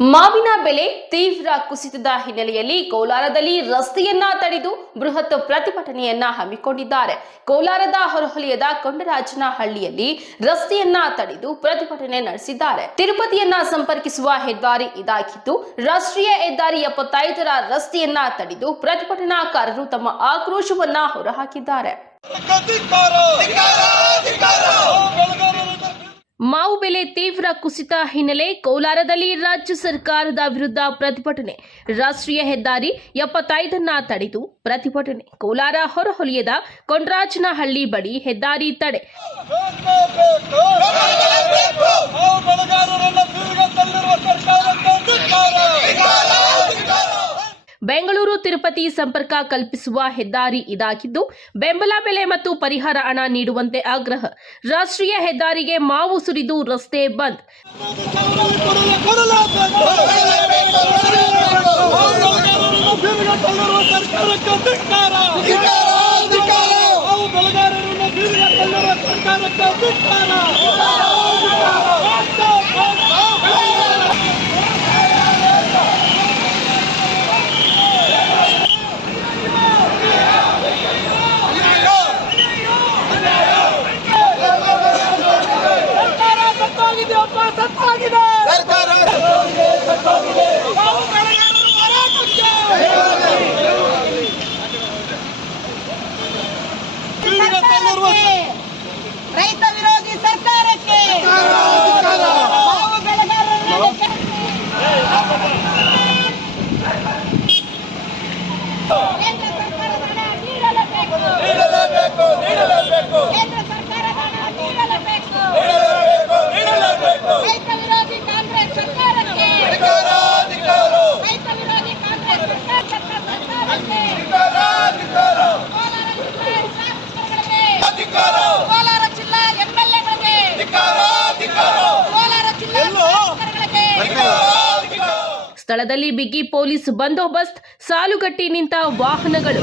ಮಾವಿನ ಬೆಲೆ ತೀವ್ರ ಕುಸಿತದ ಹಿನ್ನೆಲೆಯಲ್ಲಿ ಕೋಲಾರದಲ್ಲಿ ರಸ್ತೆಯನ್ನ ತಡೆದು ಬೃಹತ್ ಪ್ರತಿಭಟನೆಯನ್ನ ಹಮ್ಮಿಕೊಂಡಿದ್ದಾರೆ. ಕೋಲಾರದ ಹೊರವಲಯದ ಕೊಂಡರಾಜನಹಳ್ಳಿಯಲ್ಲಿ ರಸ್ತೆಯನ್ನ ತಡೆದು ಪ್ರತಿಭಟನೆ ನಡೆಸಿದ್ದಾರೆ. ತಿರುಪತಿಯನ್ನ ಸಂಪರ್ಕಿಸುವ ಹೆದ್ದಾರಿ ಇದಾಗಿದ್ದು ರಾಷ್ಟ್ರೀಯ ಹೆದ್ದಾರಿ 75ರ ರಸ್ತೆಯನ್ನ ತಡೆದು ಪ್ರತಿಭಟನಾಕಾರರು ತಮ್ಮ ಆಕ್ರೋಶವನ್ನ ಹೊರಹಾಕಿದ್ದಾರೆ. ಮಾವು ಬೆಲೆ ತೀವ್ರ ಕುಸಿತ ಹಿನ್ನೆಲೆ ಕೋಲಾರದಲ್ಲಿ ರಾಜ್ಯ ಸರ್ಕಾರದ ವಿರುದ್ಧ ಪ್ರತಿಭಟನೆ. ರಾಷ್ಟ್ರೀಯ ಹೆದ್ದಾರಿ 75ನ್ನ ತಡೆದು ಪ್ರತಿಭಟನೆ. ಕೋಲಾರ ಹೊರವಲಯದ ಕೊಂಡರಾಜನಹಳ್ಳಿ ಬಳಿ ಹೆದ್ದಾರಿ ತಡೆ. ಬೆಂಗಳೂರು ತಿರುಪತಿ ಸಂಪರ್ಕ ಕಲ್ಪಿಸುವ ಹೆದ್ದಾರಿ ಇದಾಗಿದ್ದು ಬೆಂಬಲ ಬೆಲೆ ಮತ್ತು ಪರಿಹಾರ ಹಣ ನೀಡುವಂತೆ ಆಗ್ರಹ. ರಾಷ್ಟ್ರೀಯ ಹೆದ್ದಾರಿಗೆ ಮಾವು ಸುರಿದು ರಸ್ತೆ ಬಂದ್. ರೈತ ವಿರೋಧಿ ಸರ್ಕಾರಕ್ಕೆ ಕೇಂದ್ರ ಸರ್ಕಾರದ ಹಣ ನೀಡಲೇಬೇಕು. ಕೇಂದ್ರ ಸರ್ಕಾರದ ಹಣ ನೀಡಲೇಬೇಕು. ರೈತ ವಿರೋಧಿ ಕಾಂಗ್ರೆಸ್ ಸರ್ಕಾರಕ್ಕೆ ರೈತ ವಿರೋಧಿ ಕಾಂಗ್ರೆಸ್ ಸರ್ಕಾರಕ್ಕೆ ಕೋಲಾರ ಜಿಲ್ಲಾ ಎಂಎಲ್ಎಗಳಿಗೆ ಕೋಲಾರ ಜಿಲ್ಲಾ ಸ್ಥಳದಲ್ಲಿ ಬಿಗಿ ಪೊಲೀಸ್ ಬಂದೋಬಸ್ತ್, ಸಾಲುಗಟ್ಟಿ ನಿಂತ ವಾಹನಗಳು.